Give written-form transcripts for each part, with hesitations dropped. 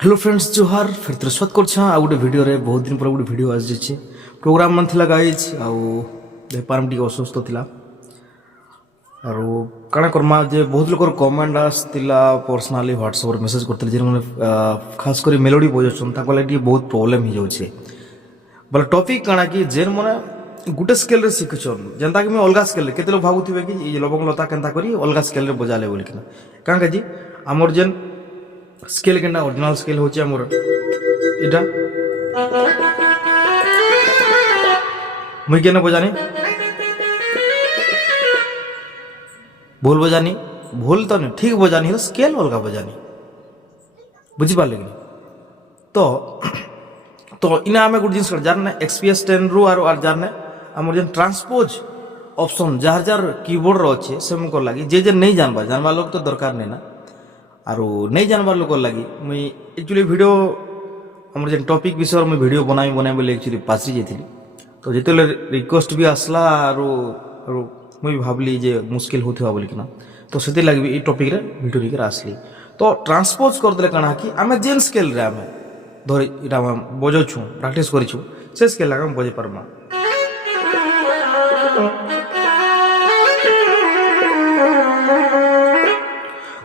Hello friends जोहार फिर तो स्वागत कर आ गोटे भिडियो रे बहुत दिन पर गोटे भिडियो आसी जाइए प्रोग्राम मन थिला गाइज आउ बेपार में टी असुस्थ थिला आरो काना करमा जे बहुत लोकर कमेंट आसतिला पर्सनली व्हाट्सएप रे मेसेज करथिले जे माने खास कर मेलोडी बजछन ता कोले टी बहुत प्रॉब्लम ही जाउछे बोले टॉपिक काना कि जेन माने गुटे स्केल रे सिखछन जेंता कि मैं अलगा स्केल रे केते लोग भाबुथिबे कि ये लबंग लता केनता करी अलगा स्केल रे बजाले बोल कि कान का जी हमर जेन स्केल केना ओरिजिनल स्केल होचे हमर इटा मुई केना बजानी भूल बजानी भूल तो नहीं ठीक बजानी हो स्केल अलगा बजानी बुझी पाले कि तो इना हमें गुड जिनिस जारने एक्सपीएस 10 रु आर जारने हमर जेन ट्रांसपोज ऑप्शन जार जार कीबोर्ड रो अच्छे से हमको लगी जे नहीं जानबा लोग तो दरकार नहीं ना आरो नहीं जानबार लोग लगी मुई एक्चुअली वीडियो हमर जेन टॉपिक विषय में वीडियो बनाई बोले एक्चुअली पासी जाइथिली तो जेते रिक्वेस्ट भी आसला आरो मुई भाबली जे मुश्किल होथिबा बोली किना तो सेते लगी ई टॉपिक रे वीडियो लेकर आसली तो ट्रांसपोज कर देले काना कि आमे जेन स्केल रे आमे धरि इटा बजौ छु प्रैक्टिस करि छु से स्केल लगा बजे परमा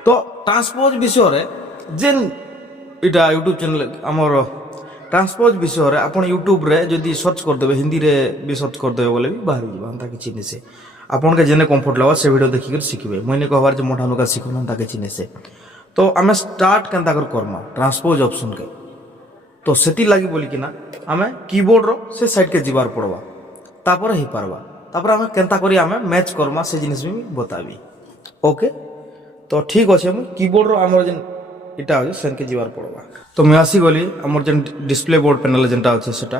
तो ट्रांसपोज विषय रे जेन इटा यूट्यूब चैनल हमर ट्रांसपोज विषय रे आपण यूट्यूब रे जदी सर्च कर देबे हिंदी रे भी सर्च कर देबे बोले भी बाहर जीवा अंता कि चिने से आपण के जेने कंफर्ट लवा से वीडियो देखि कर सिखबे मने कहबार जे मोठा नुका सिखन अंता के चिने से तो हमें स्टार्ट केनता कर करमा ट्रांसपोज ऑप्शन के तो सेति लागि बोली कि ना हमें कीबोर्ड रो से साइड के जीवार पड़वा तापर ही पारबा तापर हमें केनता करी हमें मैच करमा से जिनिस भी बताबी ओके तो ठीक अच्छे कीबोर्ड रो हमर जेन इटा हो सेन के जीवार पड़वा तो मैं आसी गली हमर जेन डिस्प्ले बोर्ड पैनल जेनटा अच्छे सेटा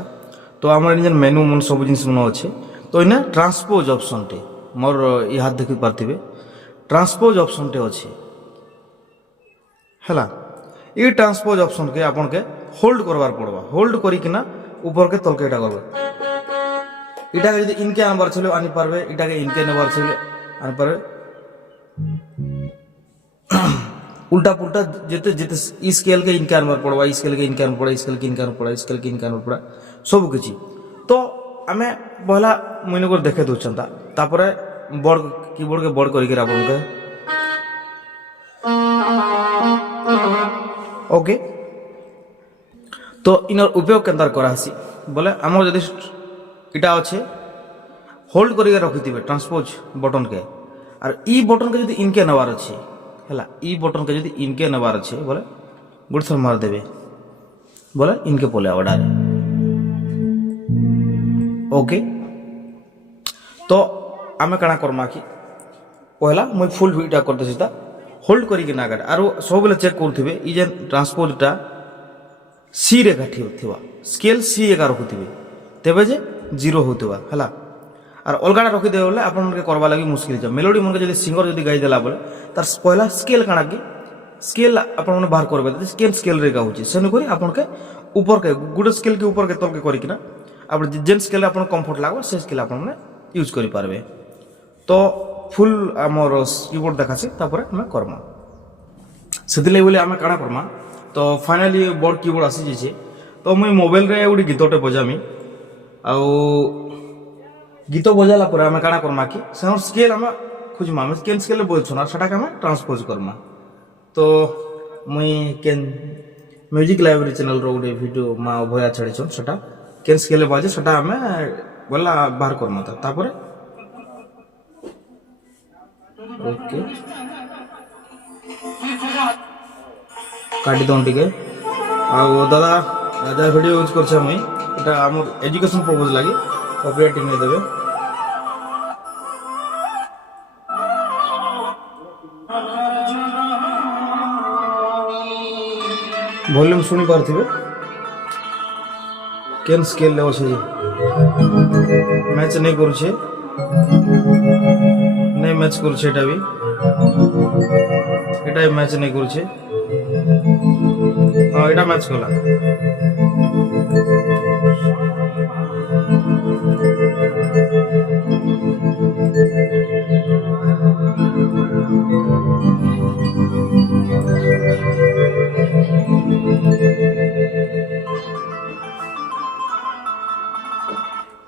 तो हमर जेन मेनू मन सब जिनिस मन अच्छे तो इने ट्रांसपोज ऑप्शन टे मोर ई हाथ देखि पारथिबे ट्रांसपोज ऑप्शन टे अच्छे हला ई ट्रांसपोज ऑप्शन के आपन के होल्ड करवार पड़वा होल्ड करी किना ऊपर के तल के इटा करबा इटा के यदि इनके आनबार छले आनि पारबे इटा के इनके नेबार छले आनि पारबे उल्टा पुल्टा जेते जेते ई स्केल के इनके आनबार पड़वा ई स्केल के इनके आनबार पड़ा ई स्केल के इनके आनबार पड़ा ई स्केल के इनके आनबार पड़ा सब किछि तो हमें पहला मइने कर देखे दोचंता तापरे बोर्ड कीबोर्ड के बोर्ड करी के आपन के ओके तो इनर उपयोग केंतार करासी बोले हमर जदि इटा अच्छे होल्ड करिके रखिथिबे ट्रांसपोज बटन के और ई बटन के जदि इनके नवार अच्छे हला ई बटन के जदि इनके नवार अच्छे बोले गुड थर मार देबे बोले इनके पोले आवडा ओके तो आमे कणा करमा कि पहला मुई फुल वीटा करते सीधा होल्ड करी के नागाड आरो सब बेले चेक करथिबे ई जे ट्रांसपोजटा सी रे गाठी होथिबा स्केल सी एका रखुथिबे तेबे जे जीरो होथिबा हला और अलगाड़ा रखी देबे बोले आपन के करबा लागि मुश्किल छ मेलोडी मन के जदी सिंगर जदी गाई देला बोले तार पहला स्केल काना कि स्केल आपन मन बाहर करबे त स्केल रे गाउची सेनु करी आपन के ऊपर के गुड स्केल के ऊपर के तल के करी किना आप जेन स्केल आपन कंफर्ट लागो से स्केल आपन मन यूज करी पारबे तो फुल हमर कीबोर्ड देखासी तापर हम करमा सेदिले बोले हम काना करमा तो फाइनली बोर्ड कीबोर्ड आसी जेछे तो मुई मोबाइल रे उडी गीतटे बजामी आ गीत बजाला पर हम काना करमा कि से स्केल हम खोजमा हम केन स्केल बोलछना सेटा के हम ट्रांसपोज करमा तो मुई केन म्यूजिक लाइब्रेरी चैनल रो उडी वीडियो मा भया छाडी सेटा केन स्केल बाजे सेटा हम बोला बाहर करमा तापर ओके काटी दौन टिके दादा दादा वीडियो यूज कर मुई एटा हमर एजुकेशन पर्पस लागि कॉपीराइट नहीं देबे वॉल्यूम सुनी पारथिबे କେନ୍ ସ୍କେଲ୍ରେ ଅଛେ ଯେ ମ୍ୟାଚ୍ ନାଇଁ କରୁଛେ ନାଇଁ ମ୍ୟାଚ୍ କରୁଛେ ଏଇଟା ବି ମ୍ୟାଚ୍ ନାଇଁ କରୁଛେ ହଁ ଏଇଟା ମ୍ୟାଚ୍ କଲା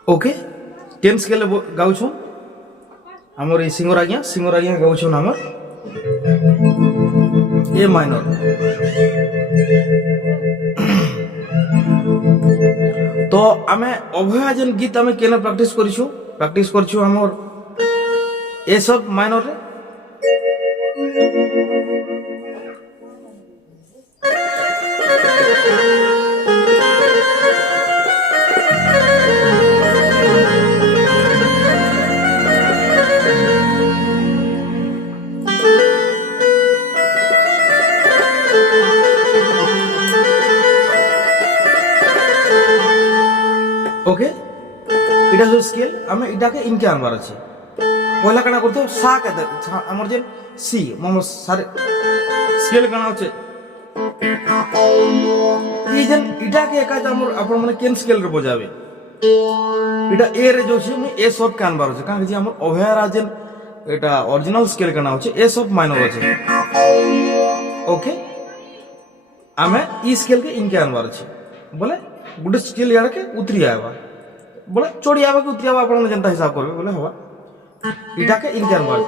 ओके केन स्केल गाउछन हमर ए सिंगर आज्ञा गाउछन हमर ए माइनर तो आमे अभय जन गीत आमे केन प्रैक्टिस करछु हमर ए सब माइनर रे ओके इटा जो स्केल आमे इटा के इनके आनबार अछि पहला कना करतो सा के हमर जे सी मम सारे स्केल कना होचे ई जन इटा के एका हमर अपन माने केन स्केल रे बजाबे इटा ए रे जो छी ए सब के आनबार अछि काहे जे हमर अभयरा जन एटा ओरिजिनल स्केल कना होचे ए सब माइनर अछि ओके आमे ई स्केल के इनके आनबार अछि बोले गुड स्केल यार के उतरी आवा बोले चोड़ी आवा के उतरी आवा अपन जनता हिसाब करबे बोले हवा इटा के इनके आनबार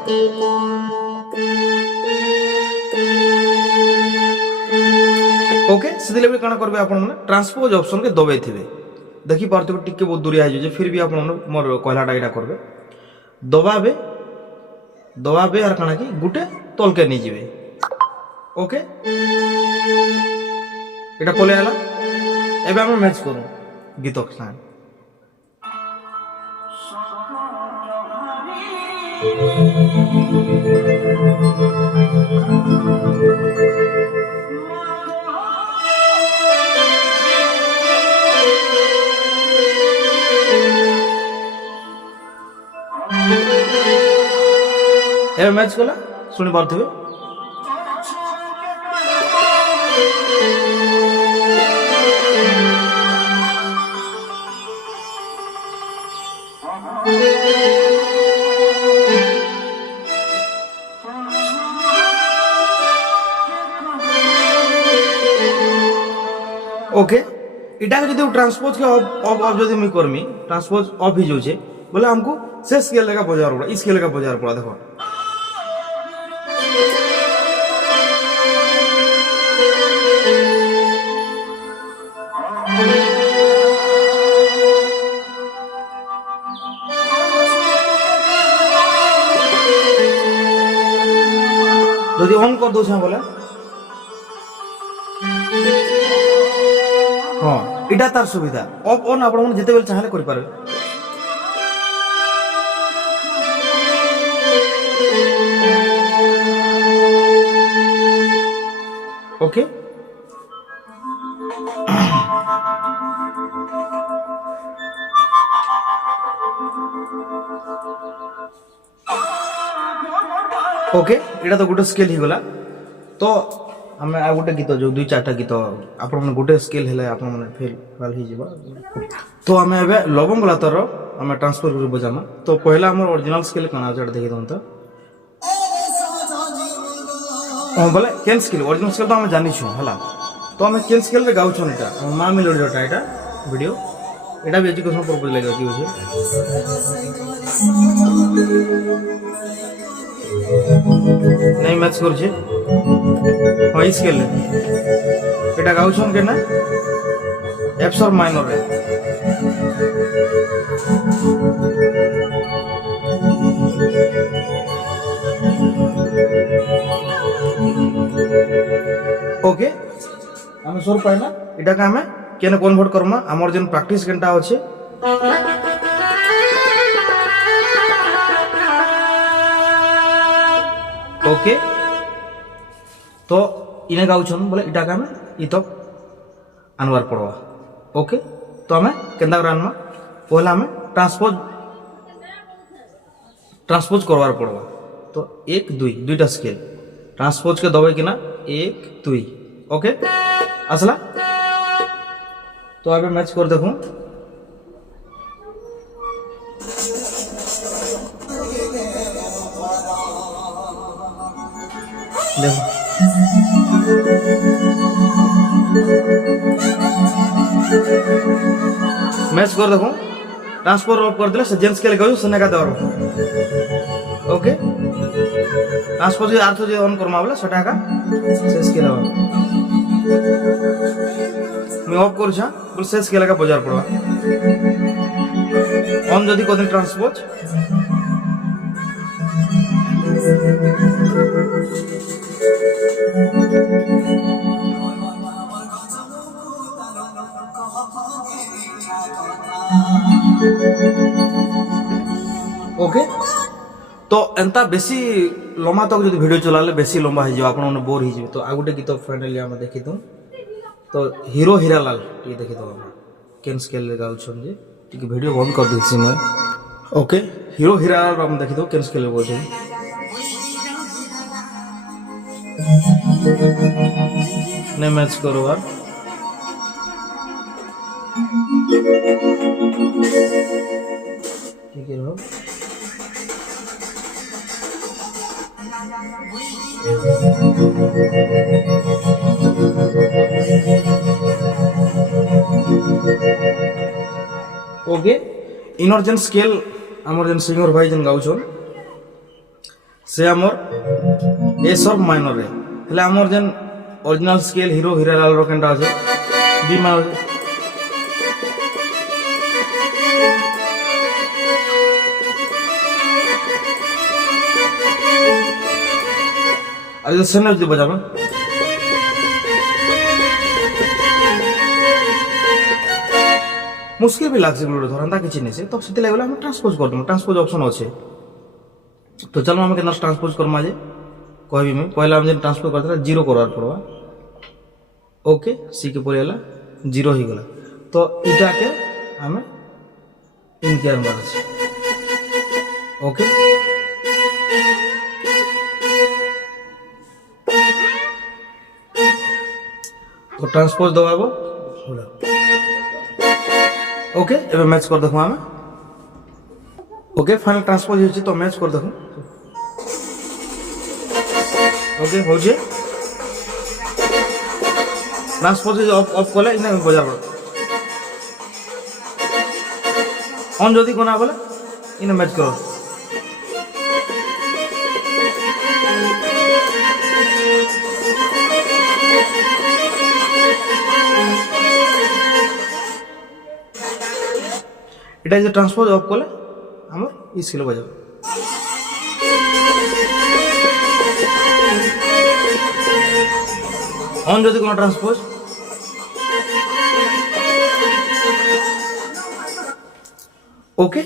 ओके सीधे लेवल काना करबे अपन माने ट्रांसपोज ऑप्शन के दबे थिबे देखि पारते टिके बहुत दूर आ जे फिर भी अपन मोर कहलाटा इटा करबे दबाबे आर काना की गुटे तल के नि जिवे ओके इटा पले आला एबे हम मैच करू गीत के साथ एबे मैच कला सुनि पारथिबे ओके इटा के जदि ट्रांसपोज के ऑफ जदि मैं करमी ट्रांसपोज ऑफ ही जाउछे बोले हमको से स्केल का बजार पड़ा इस स्केल का बजार पड़ा देखो जदि ऑन कर दो बोले हाँ इटा तार सुविधा ऑफ ऑन आपण जेते बेल चाहले करि पारे ओके ओके इटा तो गुटे स्केल ही गला तो हमें आ गोटे गीत जो दुई चार्टा गीत आपण गोटे स्केल हेले आपण माने फेल वाल ही जीवा तो हमें एबे लवंग लातर हमें ट्रांसफर कर बजामा तो पहला हमर ओरिजिनल स्केल कना जड देखि दन त ओ बोले केन स्केल ओरिजिनल स्केल तो हम जानि छु हला तो हमें केन स्केल रे गाउ छु एटा मा मेलोडी जोटा एटा वीडियो एटा भी एजुकेशन पर्पस ले गयो छै नहीं मैच कर छे हां इस स्केल एटा गाउ छु के ना एफ सर माइनर रे ओके हम सोर पाइला एटा का हमें केने कन्वर्ट करमा हमर जन प्रैक्टिस केनटा होचे ओके तो इने गाउछन बोले इटा का हमें इ तो अनवर पड़वा ओके तो आम के आनमा पहला आम ट्रांसपोज करवार पड़वा तो 1 2 दुईटा स्केल ट्रांसपोज के दबे कि 1 2 ओके आसला तो आगे मैच कर देखूँ देखो मैच कर देखो ट्रांसफर ऑफ कर दिले से जेन स्केल गयो से नेका दवर okay transfer J earth J on Karma बोले सेटा का से स्केल हवा मैं ऑफ कर छा बोल से स्केल का बाजार पड़वा ऑन जदी कोदिन ट्रांसपोज ओके तो एंता बेसी लंबा तक जो वीडियो चलाले बेसी लंबा हो जाए आपन बोर हो जाए तो आ गोटे गीत फाइनली आम देखी दूँ तो हीरो हीरालाल ये देखी दो केन स्केल गाउछन जे टिके वीडियो बंद कर देछि मैं ओके हीरो हीरालाल आम देखी दो केन स्केल बोलछन ने मैच करो यार ठीक है ओके इनर जेन स्केल आमर जेन सिंगर भाई जेन गाउछन से आमर ए सब माइनर रे हेले आमर जेन ओरिजिनल स्केल हीरो हीरालाल रो केनटा আছে बी माइनर आज सेम जो बजाबा मुश्किल भी लागছে গুলো ধরনটা কিছু নেছে তো সেতে লাগলে আমি ট্রান্সপোজ कर दूं ट्रांसपोज ऑप्शन আছে तो चलो हम केना ट्रांसपोज करमा जे कहबी मैं पहला हम जे ट्रांसपोज करथला 0 करवार पड़वा ओके सी के परेला 0 ही गला तो इटा के हमें इनके अंदर আছে ओके तो ट्रांसपोज दबाबो होला ओके एबे मैच कर देखो हमें ओके फाइनल ट्रांसपोज होची तो मैच कर देखो ओके हो जे ट्रांसपोज ऑफ कले इने बजार पड़ ऑन जदी कोना बोले इने मैच करो এটা যে ট্রান্সপোজ অফ করলে আমার ই স্কেল বাজাবে অন যদি কোনো ট্রান্সপোজ ओके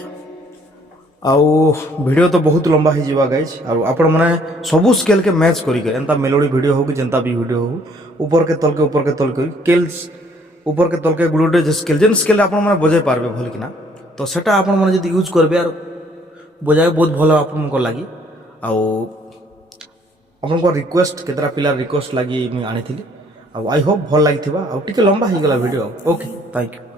आउ वीडियो तो बहुत लंबा हो जावा गाइज आउ आपण माने सबु स्केल के मैच करी के एंता मेलोडी वीडियो हो कि जनता भी वीडियो हो ऊपर के तल के केल्स ऊपर के तल के ग्लूडे जे स्केल जेन स्केल आपण माने बजाय पारबे भल कि ना तो सेटा आपण माने जदी यूज करबे आर बजाय बहुत भलो आपण को लागि आउ आपण को रिक्वेस्ट केतरा पिला रिक्वेस्ट लागि मैं आनी थिली आउ आई होप भल लागि थिबा आउ टिके लंबा हो गेला वीडियो ओके थैंक यू।